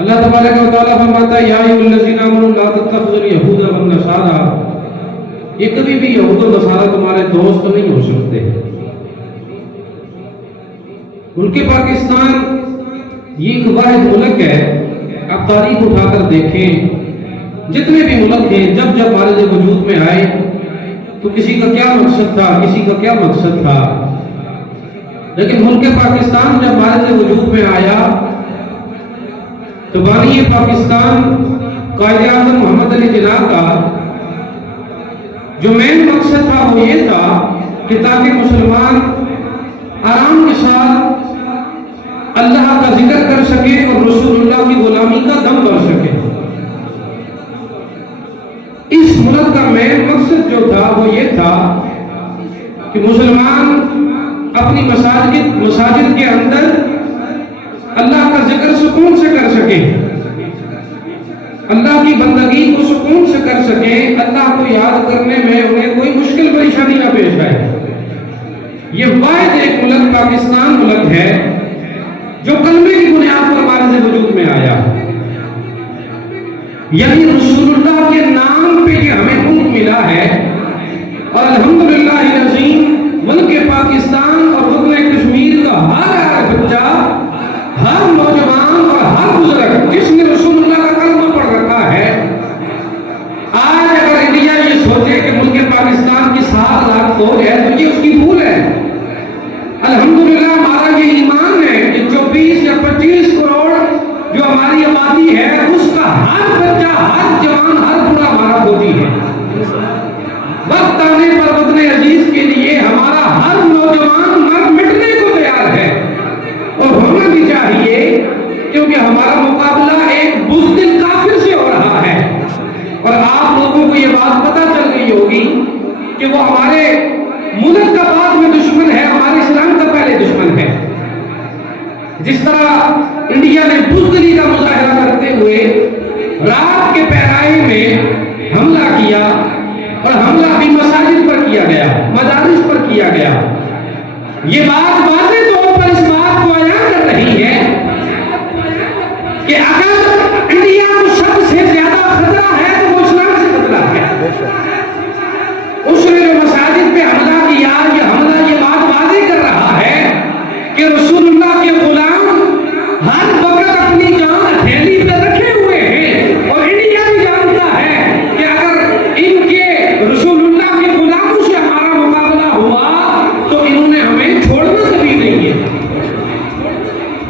اللہ تبارک و تعالیٰ فرماتا ہے یا ایھاالذین آمنوا لا تتخذوا الیہود والنصارى، یہ کبھی بھی یہود و نصارہ تمہارے دوست نہیں ہو سکتے۔ ملک پاکستان یہ ایک واحد ملک ہے، آپ تاریخ اٹھا کر دیکھیں، جتنے بھی ملک ہیں جب جب عارض وجود میں آئے تو کسی کا کیا مقصد تھا، کسی کا کیا مقصد تھا، لیکن ملک پاکستان جب عارض وجود میں آیا تو بانی پاکستان قائد اعظم محمد علی جناح کا جو مین مقصد تھا وہ یہ تھا کہ تاکہ مسلمان آرام کے ساتھ اللہ کا ذکر کر سکے اور رسول اللہ کی غلامی کا دم بھر سکے۔ اس ملک کا مین مقصد جو تھا وہ یہ تھا کہ مسلمان اپنی مساجد کے اندر اللہ کا ذکر سکون سے کر سکے، اللہ کی بندگی کو سکون سے کر سکے، اللہ کو یاد کرنے میں انہیں کوئی مشکل پریشانی نہ پیش آئے۔ یہ واحد ایک ملک پاکستان ملک ہے جو کلمے کی بنیاد پر عارض وجود میں آیا، یعنی رسول اللہ کے نام پہ یہ ہمیں ملک ملا ہے، اور الحمدللہ العظیم ملک پاکستان اور رکن کشمیر کا ہر بچہ، ہر نوجوان اور ہر بزرگ جس نے رسول اللہ کا کلمہ پڑھ رکھا ہے، آج اگر انڈیا یہ سوچے کہ ملک پاکستان کی 7 لاکھ فوج ہے تو یہ اس کی بھول ہے۔ الحمدللہ ہمارا یہ ایمان ہے کہ 24 یا 25 کروڑ جو ہماری آبادی ہے اس کا ہر بچہ، ہر جوان، ہر بوڑھا ہمارا فوجی ہے۔ وقت آنے پر وطن عزیز کے لیے ہمارا ہر نوجوان مر مٹنے کو تیار ہے، اور ہونا بھی چاہیے، کیونکہ ہمارا مقابلہ ایک بزدل کافر سے ہو رہا ہے، اور آپ لوگوں کو یہ بات پتہ چل گئی ہوگی کہ وہ ہمارے ملک کا بعد میں دشمن ہے، ہمارے اسلام کا پہلے دشمن ہے۔ جس طرح انڈیا نے بزدلی کا مظاہرہ کرتے ہوئے رات کے پہرائی میں حملہ کیا، اور حملہ بھی مساجد پر کیا گیا، مدارس پر کیا گیا، یہ بات واضح طور پر اس بات کو بیان کر رہی ہے کہ اگر انڈیا کو سب سے زیادہ خطرہ ہے تو وہ اسلام سے خطرہ ہے۔ اس نے جو مساجد پہ حملہ کیا، یہ حملہ یہ بات واضح کر رہا ہے کہ رسول اللہ کے غلام ہر وقت اپنی جان ہتھیلی پہ رکھے ہوئے ہیں، اور انڈیا بھی جانتا ہے کہ اگر ان کے رسول اللہ کے غلاموں سے ہمارا مقابلہ ہوا تو انہوں نے ہمیں چھوڑنا کبھی نہیں ہے۔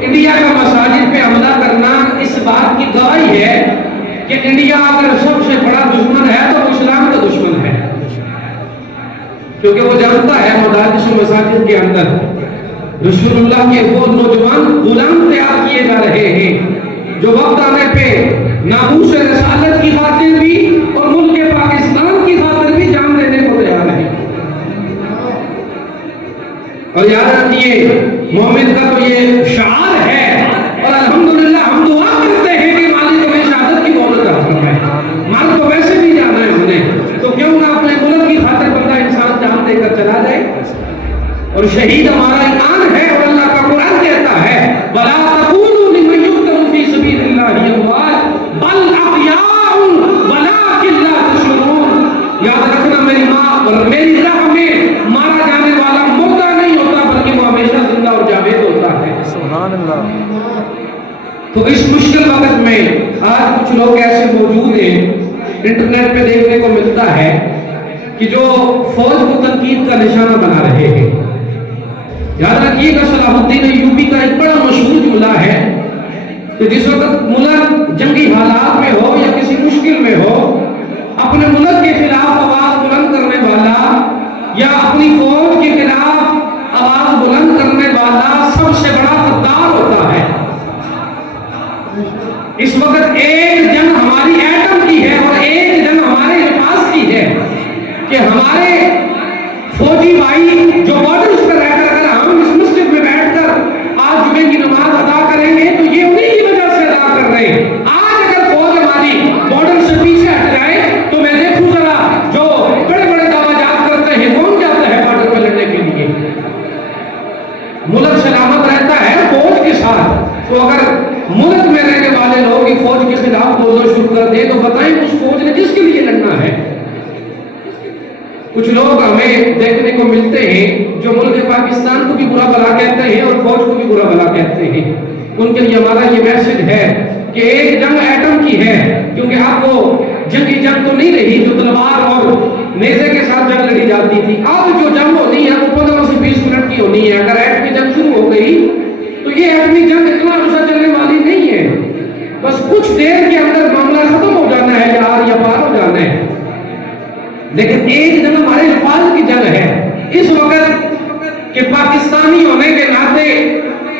انڈیا کا مساجد پہ حملہ کرنا اس بات کی گواہی ہے کہ انڈیا اگر سب سے بڑا دشمن ہے تو وہ اسلام کا دشمن ہے، کیونکہ وہ جانتا ہے مدارس و مساجد کے اندر رسول اللہ کے وہ نوجوان غلام تیار کیے جا رہے ہیں جو وقت آنے پہ ناموس رسالت کی خاطر بھی اور ملک پاکستان کی خاطر بھی جان دینے کو تیار ہیں۔ اور یاد رکھیے مومن کا تو یہ شعار ہے، اور الحمدللہ ہم دعا کرتے ہیں کہ مالک ہمیں شہادت کی دولت عطا فرمائے۔ مال تو ویسے بھی جانا ہے ہم نے، تو کیوں نہ اپنے ملک کی خاطر بندہ انسان جان دے کر چلا جائے، اور شہید ہمارا ایمان ہے، اور اللہ کا قرآن کہتا ہے وَلَا تَقُولُوا لِمَن يُقْتَلُ فِي سَبِيلِ اللَّهِ أَمْوَاتٌ بَلْ أَحْيَاءٌ وَلَٰكِن لَّا تَشْعُرُونَ۔ یاد رکھنا میری ماں اور میری راہ میں مارا جانے والا مردہ نہیں ہوتا، بلکہ وہ ہمیشہ زندہ اور جاوید ہوتا ہے۔ سبحان اللہ۔ تو اس مشکل وقت میں آج کچھ لوگ ایسے موجود ہیں، انٹرنیٹ پہ دیکھنے کو ملتا ہے کہ جو فوج کو تنقید کا نشانہ بنا رہے ہیں۔ یاد رکھیے گا صلاح الدین ایوبی کا ایک بڑا مشہور جملہ ہے کہ جس وقت ملک جنگی حالات میں ہو یا کسی مشکل میں ہو، اپنے ملک کے خلاف آواز بلند کرنے والا یا اپنی فوج کے خلاف آواز بلند کرنے والا سب سے بڑا غدار ہوتا ہے۔ اس وقت ایک جنگ ہماری ایٹم کی ہے اور ایک جنگ ہمارے نفاذ کی ہے کہ ہمارے فوجی بھائی جو بارڈرز پر رہ کر اگر ہم اس مسجد میں بیٹھ کر آج جمعے کی نماز ادا کریں گے تو یہ انہی کی وجہ سے ادا کر رہے ہیں۔ آج اگر فوج ہماری بارڈر سے پیچھے ہٹ جائے تو میں دیکھوں ذرا جو بڑے بڑے دعویٰ کرتے ہیں کون جاتا ہے بارڈر پہ لڑنے کے لیے۔ ملک سلامت رہتا ہے فوج کے ساتھ، تو اگر ملک میں رہنے والے لوگ بولنا شروع کر دیں تو بتائیں اس فوج نے کس کے لیے لڑنا ہے؟ کچھ لوگ ہمیں دیکھنے کو ملتے ہیں جو ملک پاکستان کو بھی برا بھلا کہتے ہیں اور فوج کو بھی برا بھلا کہتے ہیں. ان کے لیے ہمارا یہ میسج ہے کہ ایک جنگ ایٹم کی ہے، کیونکہ اب وہ جنگی جنگ تو نہیں رہی جو تلوار اور نیزے کے ساتھ جنگ لڑی جاتی تھی. اب جو جنگ ہونی ہے وہ 15 سے 20 منٹ کی ہونی ہے. اگر ایٹم کی جنگ شروع ہو گئی تو یہ ایٹمی جنگ اتنا عرصہ چلنے والی نہیں ہے، بس کچھ دیر کے اندر معاملہ ختم ہو جانا ہے یا آر یا پار ہو جانا ہے. لیکن ایک جنگ ہمارے الفاظ کی جنگ ہے. اس وقت کہ پاکستانی ہونے کے ناطے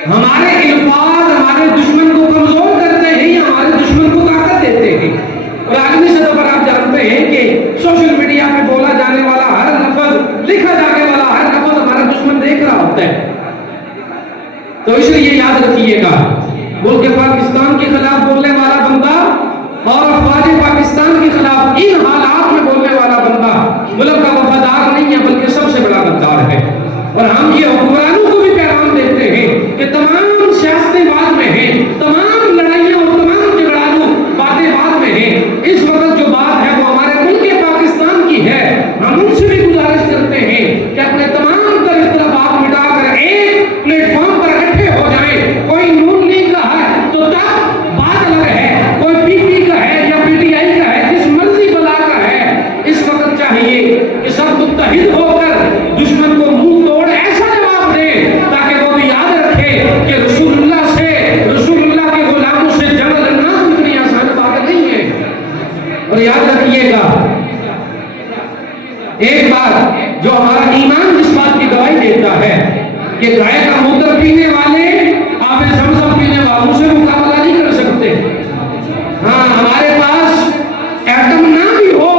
ہمارے الفاظ ہمارے دشمن کو کمزور کرتے ہیں یا ہمارے دشمن کو طاقت دیتے ہیں. اور عالمی سطح پر آپ جانتے ہیں کہ سوشل میڈیا پہ بولا جانے والا ہر لفظ، لکھا جانے والا ہر لفظ ہمارا دشمن دیکھ رہا ہوتا ہے. تو اس لیے یاد رکھیے گا، ملک پاکستان کے خلاف بولنے والا بندہ اور افواج پاکستان کے خلاف ان حالات میں بولنے والا بندہ ملک کا وفادار نہیں ہے بلکہ سب سے بڑا غدار ہے. اور ہم یہ حکمرانوں کو بھی پیغام دیتے ہیں کہ تمام سیاستیں بعد میں ہیں، تمام لڑائیاں اور تمام جھگڑالو باتیں بعد میں ہیں. اس وقت جو بات ہے وہ ہمارے ملک پاکستان کی ہے. ہم ان سے بھی گزارش کرتے ہیں کہ اپنے تمام تر اختلافات مٹا کر ایک پلیٹ فارم پر اکٹھے ہو جائیں. کوئی نون لیگ کا ہے تو تب بات الگ ہے، کوئی پی پی کا ہے یا پی ٹی آئی کا ہے، جس مرضی بلا کا ہے. اس وقت چاہیے کہ سب متحد ہو کر دشمن کو منہ توڑ ایسا جواب دے تاکہ وہ بھی یاد رکھے کہ رسول اللہ کے غلاموں سے جنگ لڑنا اتنی آسان بات نہیں ہے. اور یاد رکھیے گا ایک بات جو ہمارا ایمان جس بات کی گواہی دیتا ہے کہ گائے کا موتر پینے والے آب زمزم پینے والوں سے مقابلہ نہیں کر سکتے. ہاں ہمارے پاس ایٹم نہ بھی ہو،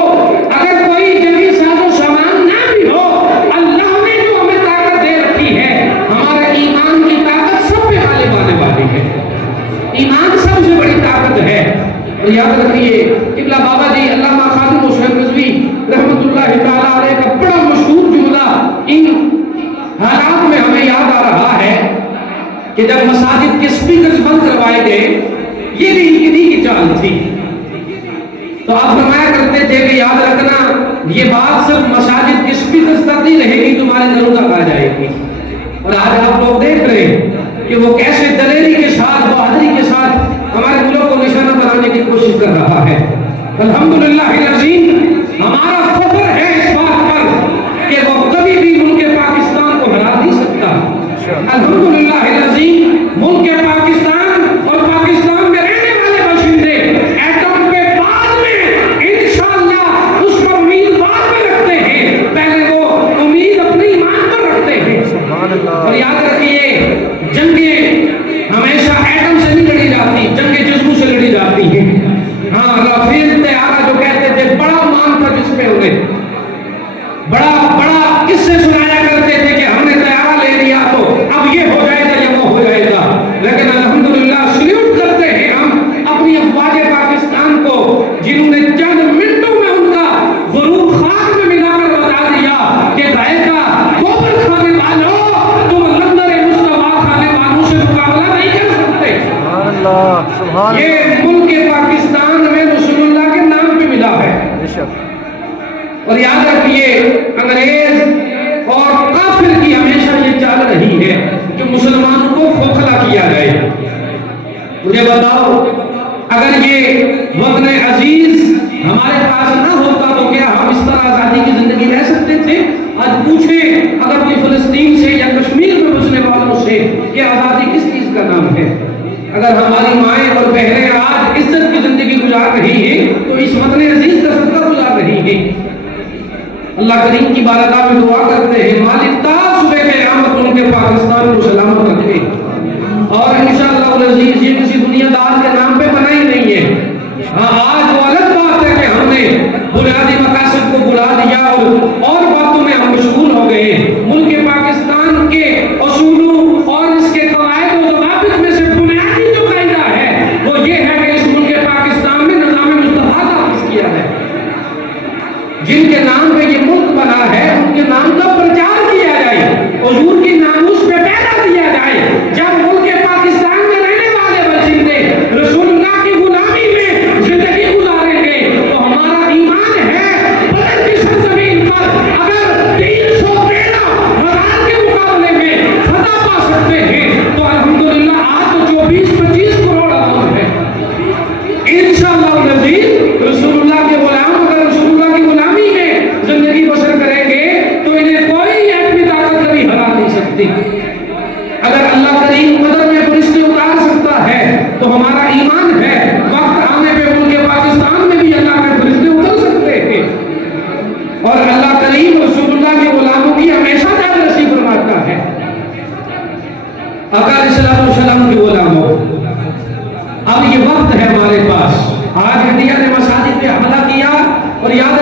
اگر کوئی جنگی ساز و سامان نہ بھی ہو، اللہ نے جو ہمیں طاقت دے رکھی ہے، ہمارے ایمان کی طاقت سب پہ غالب آنے والی ہے. ایمان سب سے بڑی طاقت ہے. اور یاد رکھیے قبلہ بابا جی علامہ خادم حسین رضوی رحمۃ اللہ تعالیٰ علیہ کا بڑا مشہور جملہ ان حالات میں ہمیں یاد آ رہا ہے کہ جب مساجد کے سپیکرز بند کروائے گئے، یہ بھی انہی کی چال تھی. تو آپ فرمایا کرتے تھے کہ یاد رکھنا یہ بات صرف مساجد کے سپیکرز تک نہیں رہے گی، تمہارے گھروں تک آ جائے گی. اور آج آپ لوگ دیکھ رہے ہیں کہ وہ کیسے دلیری کے ساتھ، بہادری کے ساتھ ہمارے ملک کو نشانہ بنانے کی کوشش کر رہا ہے. الحمدللہ العظیم ہمارا فخر ہے اس بات پر کہ وہ کبھی بھی ملک پاکستان کو ہرا نہیں سکتا. الحمدللہ العظیم ملک پاکستان اور پاکستان میں رہنے والے باشندے ایٹم پہ بعد میں انشاءاللہ اس پر امید بعد میں رکھتے ہیں، پہلے وہ امید اپنے ایمان پر رکھتے ہیں. اور یاد رکھیے جنگیں ہمیشہ ایٹم سے نہیں لڑی جاتی، جنگیں جذبوں سے لڑی جاتی ہیں. ہاں رافیل طیارہ جو کہتے تھے بڑا مان تھا جس پہ انہیں بڑا کس سے سنایا کرتے تھے کہ ہم نے طیارہ لے لیا تو اب یہ ہو جائے گا یا وہ ہو جائے گا. لیکن الحمدللہ سلیوٹ کرتے ہیں ہم اپنی افواج پاکستان کو جنہوں نے چند منٹوں میں ان کا غرور خاک میں ملا کر بتا دیا کہ گائے کا گوبر کھانے والوں تم لندر مصطفیٰ کھانے والوں سے مقابلہ نہیں کر سکتے. یہ ملک پاکستان میں رسول اللہ کے نام پہ ملا ہے. اور یاد رکھیے انگریز اور کافر کی ہمیشہ یہ چال رہی ہے کہ مسلمان کو کھوکھلا کیا جائے. مجھے بتاؤ اگر یہ وطن عزیز ہمارے پاس نہ ہوتا تو کیا ہم اس طرح آزادی کی زندگی رہ سکتے تھے؟ آج پوچھیں اگر کوئی فلسطین سے یا کشمیر میں بسنے والوں سے کہ آزادی کس چیز کا نام ہے؟ اگر ہماری مائیں اور بہنیں آج عزت کی زندگی گزار رہی ہیں تو اس وطن عزیز کا صدقہ گزار رہی ہیں. اللہ کریم کی بارگاہ میں دعا کرتے ہیں مالک تا صبح قیامت ان کے پاکستان کو سلامت رکھے. اور انشاءاللہ العزیز یہ کسی دنیا دار کے نام پہ بنائی نہیں ہے. ہاں آج وہ الگ بات ہے کہ ہم نے بنیادی مقاصد کو بلا دیا اور باتوں میں ہم مشغول ہو گئے. ملک پاکستان کے اصولوں اور اس کے قواعد و ضوابط میں سے بنیادی جو قاعدہ ہے وہ یہ ہے کہ اس ملک پاکستان میں نظام مصطفیٰ نافذ کیا ہے. جن کے نام پہ یہ ملک بنا ہے ان کے نام کا پرچار کیا جائے، حضور کی ناموس پہ پیدا دیا جائے. جب ملک پاکستان میں رہنے والے باشندے رسول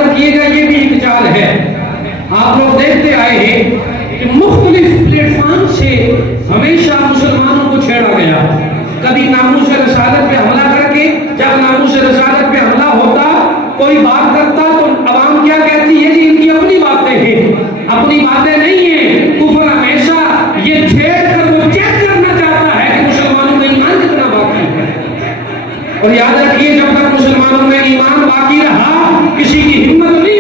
رکھیے گا یہ بھی ایک چال ہے. آپ لوگ دیکھتے آئے ہیں کہ مختلف پلیٹ فارم سے ہمیشہ مسلمانوں کو چھیڑا گیا. کبھی ناموس رسالت پہ حملہ کر کے، جب ناموس رسالت پہ حملہ ہوتا کوئی بات کرتا تو عوام کیا کہتی ہے جی ان کی اپنی باتیں ہیں. اپنی باتیں نہیں ہیں. کفر ہمیشہ یہ چھیڑ کر وہ چیک کرنا چاہتا ہے کہ مسلمانوں میں ایمان کتنا باقی ہے. اور یاد رکھیے جب تک مسلمانوں میں ایمان باقی رہا کسی کی ہمت نہیں